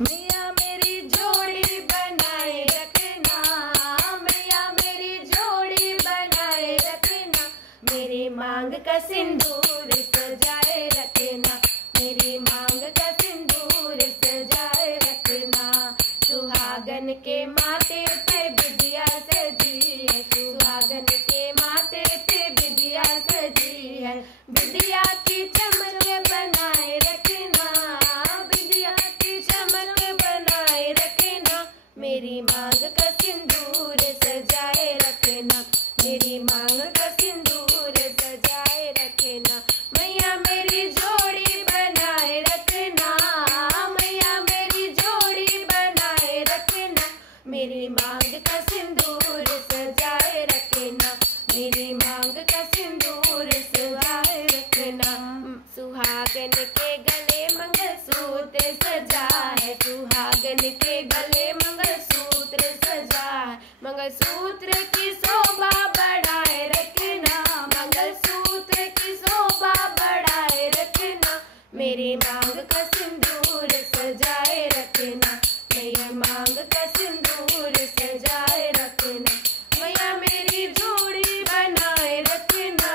मैया मेरी जोड़ी बनाए रखना, मैया मेरी जोड़ी बनाए रखना, मेरी मांग का सिंदूर सजाए रखना, मेरी मांग का सिंदूर सजाए रखना। सुहागन के माथे पे बिटिया सजी है, सुहागन के माथे पे बिटिया सजी है, बिटिया की चमक बनाए रखना, बिटिया की चमक बनाए रखना, मेरी मांग का सिंदूर सजाए रखना, मेरी मांग का सिंदूर सजाए रखना। मैया मेरी जोड़ी बनाए रखना, मैया मेरी जोड़ी बनाए रखना, मेरी मांग का सिंदूर सजाए रखना, मेरी मांग का सिंदूर सजाए रखना। सुहागन के गले मंगलसूत्र सजा है, सुहागन के गले मंगलसूत्र सजा है, मंगलसूत्र की शोभा बढ़ाए रखना, मंगलसूत्र की शोभा बढ़ाए रखना, मेरी मांग का सिंदूर सजाए रखना, मैया मांग का सिंदूर सजाए रखना। मैया मेरी जोड़ी बनाए रखना,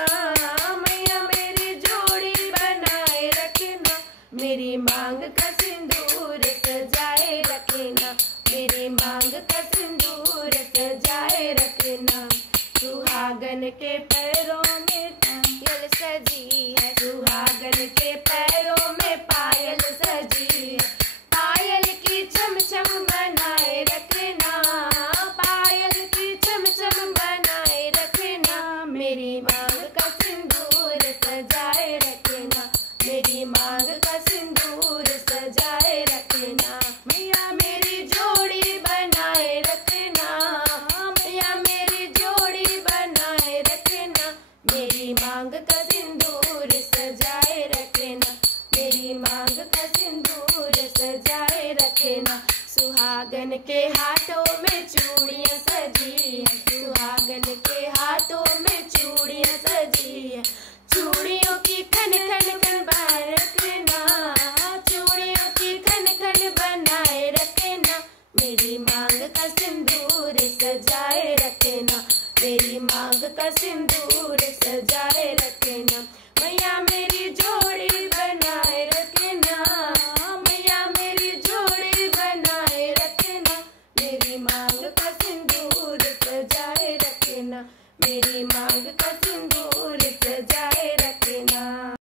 मैया मेरी जोड़ी बनाए रखना, मेरी मांग का सिंदूर सजाए रखना, मेरी मांग का सिंदूर सजाए रखना। सुहागन के पैरों में पायल सजी है, सुहागन के पैरों में पायल सजी है, पायल की चमचम बनाए रखना, पायल की चमचम बनाए रखना, मेरी मांग का सिंदूर सजाए रखना, मेरी मांग का सिंदूर सजाए रखना। मैया मेरी जोड़ी बनाए रखना, मैया मेरी जोड़ी बनाए रखना, मेरी मांग का सिंदूर सजाए रखना, मेरी मांग का सिंदूर सजाए रखना। सुहागन के हाथों में चूड़ियां